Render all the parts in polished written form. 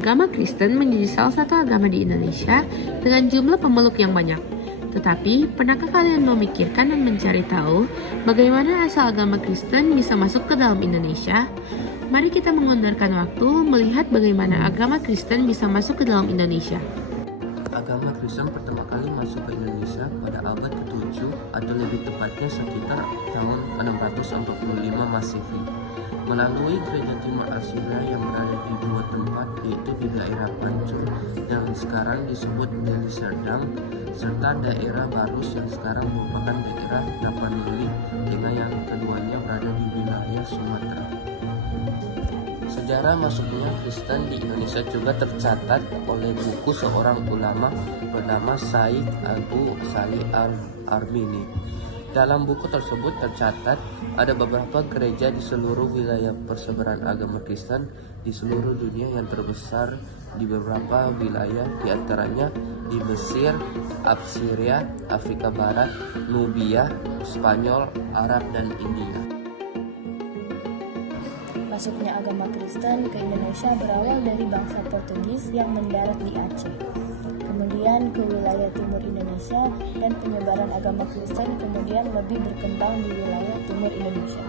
Agama Kristen menjadi salah satu agama di Indonesia dengan jumlah pemeluk yang banyak. Tetapi, pernahkah kalian memikirkan dan mencari tahu bagaimana asal agama Kristen bisa masuk ke dalam Indonesia? Mari kita mengundurkan waktu melihat bagaimana agama Kristen bisa masuk ke dalam Indonesia. Agama Kristen pertama kali masuk ke Indonesia pada abad ke-7 atau lebih tepatnya sekitar tahun 645 Masehi melalui gereja Timur Asia yang berada di dua tempat, yaitu di daerah Pancur yang sekarang disebut Deli Serdang serta daerah Barus yang sekarang merupakan daerah Tapanuli, dengan yang keduanya berada di wilayah Sumatera. Sejarah masuknya Kristen di Indonesia juga tercatat oleh buku seorang ulama bernama Said Abu Salih Al-Armini. Dalam buku tersebut tercatat ada beberapa gereja di seluruh wilayah persebaran agama Kristen di seluruh dunia yang terbesar di beberapa wilayah, diantaranya di Mesir, Assyria, Afrika Barat, Nubia, Spanyol, Arab, dan India. Masuknya agama Kristen ke Indonesia berawal dari bangsa Portugis yang mendarat di Aceh, kemudian ke wilayah timur Indonesia, dan penyebaran agama Kristen kemudian lebih berkembang di wilayah timur Indonesia.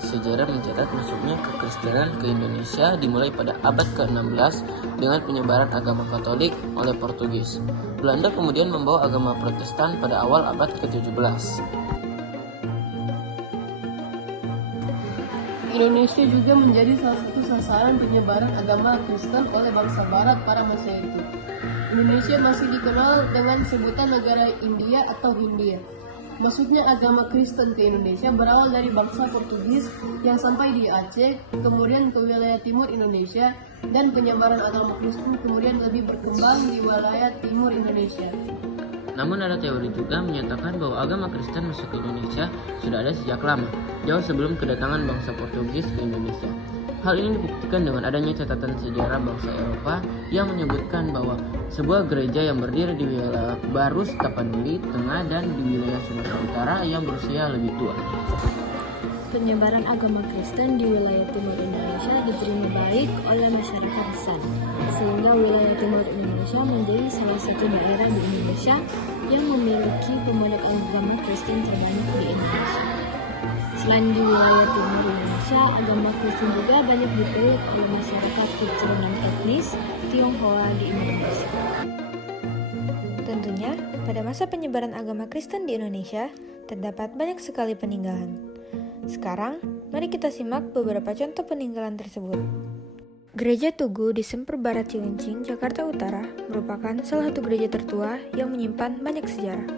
Sejarah mencatat masuknya kekristenan ke Indonesia dimulai pada abad ke-16 dengan penyebaran agama Katolik oleh Portugis. Belanda kemudian membawa agama Protestan pada awal abad ke-17. Indonesia juga menjadi salah satu sasaran penyebaran agama Kristen oleh bangsa Barat pada masa itu. Indonesia masih dikenal dengan sebutan negara India atau Hindia. Masuknya agama Kristen ke Indonesia berawal dari bangsa Portugis yang sampai di Aceh, kemudian ke wilayah timur Indonesia, dan penyebaran agama Kristen kemudian lebih berkembang di wilayah timur Indonesia. Namun ada teori juga menyatakan bahwa agama Kristen masuk ke Indonesia sudah ada sejak lama, jauh sebelum kedatangan bangsa Portugis ke Indonesia. Hal ini dibuktikan dengan adanya catatan sejarah bangsa Eropa yang menyebutkan bahwa sebuah gereja yang berdiri di wilayah Barus, Tapanuli Tengah, dan di wilayah Sumatera Utara yang berusia lebih tua. Penyebaran agama Kristen di wilayah timur Indonesia diterima baik oleh masyarakat di sana, sehingga wilayah timur Indonesia menjadi salah satu daerah di Indonesia yang memiliki pemeluk agama Kristen terbanyak di Indonesia. Selain di wilayah timur Indonesia, agama Kristen juga banyak dipeluk oleh masyarakat keturunan etnis Tionghoa di Indonesia. Tentunya, pada masa penyebaran agama Kristen di Indonesia, terdapat banyak sekali peninggalan. Sekarang, mari kita simak beberapa contoh peninggalan tersebut. Gereja Tugu di Semper Barat Cilincing, Jakarta Utara, merupakan salah satu gereja tertua yang menyimpan banyak sejarah.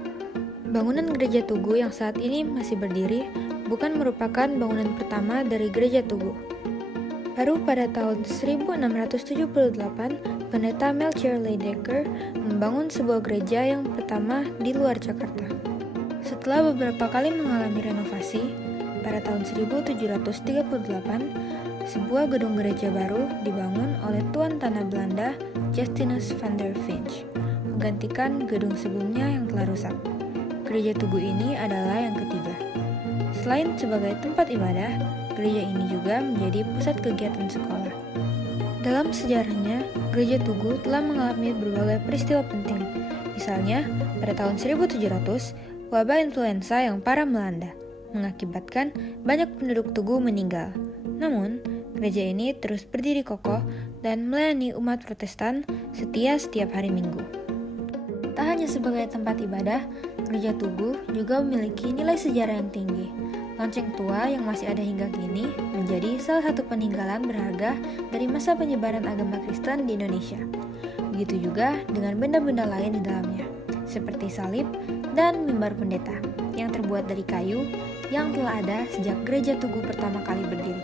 Bangunan Gereja Tugu yang saat ini masih berdiri bukan merupakan bangunan pertama dari Gereja Tugu. Baru pada tahun 1678, Pendeta Melchior Leidecker membangun sebuah gereja yang pertama di luar Jakarta. Setelah beberapa kali mengalami renovasi, pada tahun 1738, sebuah gedung gereja baru dibangun oleh Tuan Tanah Belanda Justinus van der Vinch, menggantikan gedung sebelumnya yang telah rusak. Gereja Tugu ini adalah yang ketiga. Selain sebagai tempat ibadah, gereja ini juga menjadi pusat kegiatan sekolah. Dalam sejarahnya, Gereja Tugu telah mengalami berbagai peristiwa penting. Misalnya, pada tahun 1700, wabah influenza yang parah melanda, mengakibatkan banyak penduduk Tugu meninggal. Namun, gereja ini terus berdiri kokoh dan melayani umat Protestan setia setiap hari Minggu. Tak hanya sebagai tempat ibadah, Gereja Tugu juga memiliki nilai sejarah yang tinggi. Lonceng tua yang masih ada hingga kini menjadi salah satu peninggalan berharga dari masa penyebaran agama Kristen di Indonesia. Begitu juga dengan benda-benda lain di dalamnya, seperti salib dan mimbar pendeta yang terbuat dari kayu yang telah ada sejak Gereja Tugu pertama kali berdiri.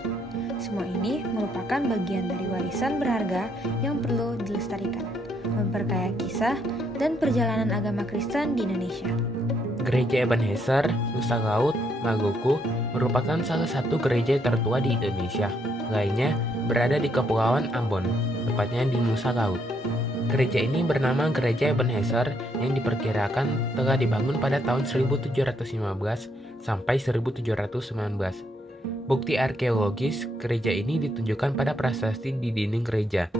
Semua ini merupakan bagian dari warisan berharga yang perlu dilestarikan, memperkaya kisah dan perjalanan agama Kristen di Indonesia. Gereja Ebenezer, Nusa Laut, Maluku merupakan salah satu gereja tertua di Indonesia. Lainnya berada di Kepulauan Ambon, tepatnya di Nusa Laut. Gereja ini bernama Gereja Ebenezer yang diperkirakan telah dibangun pada tahun 1715 sampai 1719. Bukti arkeologis gereja ini ditunjukkan pada prasasti di dinding gereja.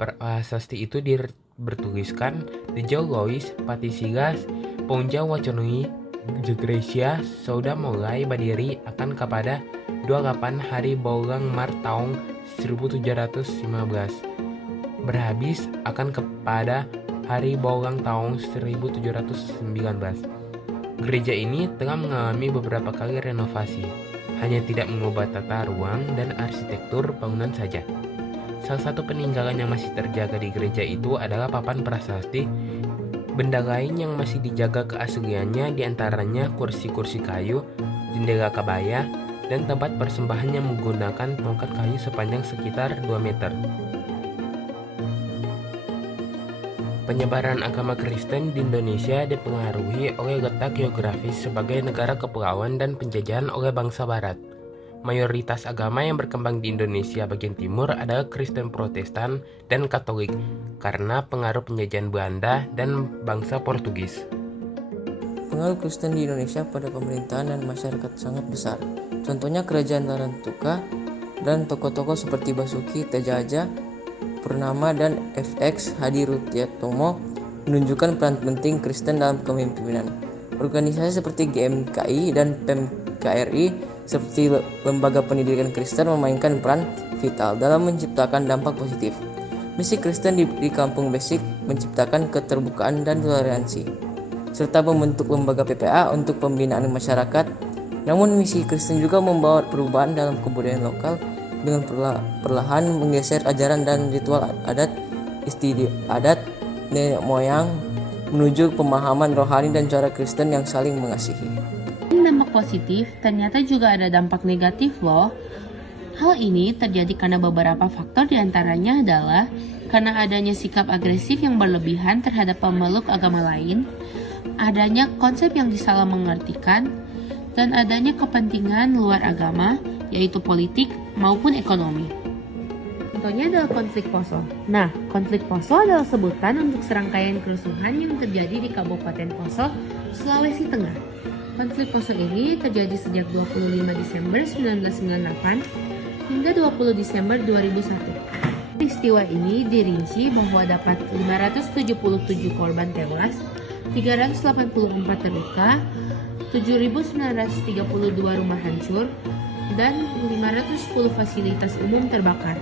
Prasasti itu bertuliskan Dejo Lois Patisigas Ponja Waconui Jegresia sudah mulai berdiri akan kepada 28 hari Baulang Mar tahun 1715 berhabis akan kepada hari Baulang tahun 1719. Gereja ini telah mengalami beberapa kali renovasi, hanya tidak mengubah tata ruang dan arsitektur bangunan saja. Salah satu peninggalan yang masih terjaga di gereja itu adalah papan prasasti. Benda lain yang masih dijaga keasliannya diantaranya kursi-kursi kayu, jendela kebaya, dan tempat persembahan yang menggunakan tongkat kayu sepanjang sekitar 2 meter. Penyebaran agama Kristen di Indonesia dipengaruhi oleh letak geografis sebagai negara kepulauan dan penjajahan oleh bangsa Barat. Mayoritas agama yang berkembang di Indonesia bagian timur adalah Kristen Protestan dan Katolik karena pengaruh penjajahan Belanda dan bangsa Portugis. Pengaruh Kristen di Indonesia pada pemerintahan dan masyarakat sangat besar. Contohnya Kerajaan Tarantuka dan tokoh-tokoh seperti Basuki Tjahaja Purnama dan FX Hadi Rutyatomo menunjukkan peran penting Kristen dalam kepemimpinan. Organisasi seperti GMKI dan PMKRI seperti lembaga pendidikan Kristen memainkan peran vital dalam menciptakan dampak positif. Misi Kristen di Kampung Basic menciptakan keterbukaan dan toleransi, serta membentuk lembaga PPA untuk pembinaan masyarakat. Namun misi Kristen juga membawa perubahan dalam kebudayaan lokal dengan perlahan menggeser ajaran dan ritual adat istiadat nenek moyang menuju pemahaman rohani dan cara Kristen yang saling mengasihi. Dampak positif, ternyata juga ada dampak negatif loh. Hal ini terjadi karena beberapa faktor, diantaranya adalah karena adanya sikap agresif yang berlebihan terhadap pemeluk agama lain, adanya konsep yang disalah mengertikan, dan adanya kepentingan luar agama, yaitu politik maupun ekonomi. Contohnya adalah konflik Poso. Nah, konflik Poso adalah sebutan untuk serangkaian kerusuhan yang terjadi di Kabupaten Poso, Sulawesi Tengah. Konflik Poso ini terjadi sejak 25 Desember 1998 hingga 20 Desember 2001. Peristiwa ini dirinci bahwa dapat 577 korban tewas, 384 terluka, 7.932 rumah hancur, dan 510 fasilitas umum terbakar.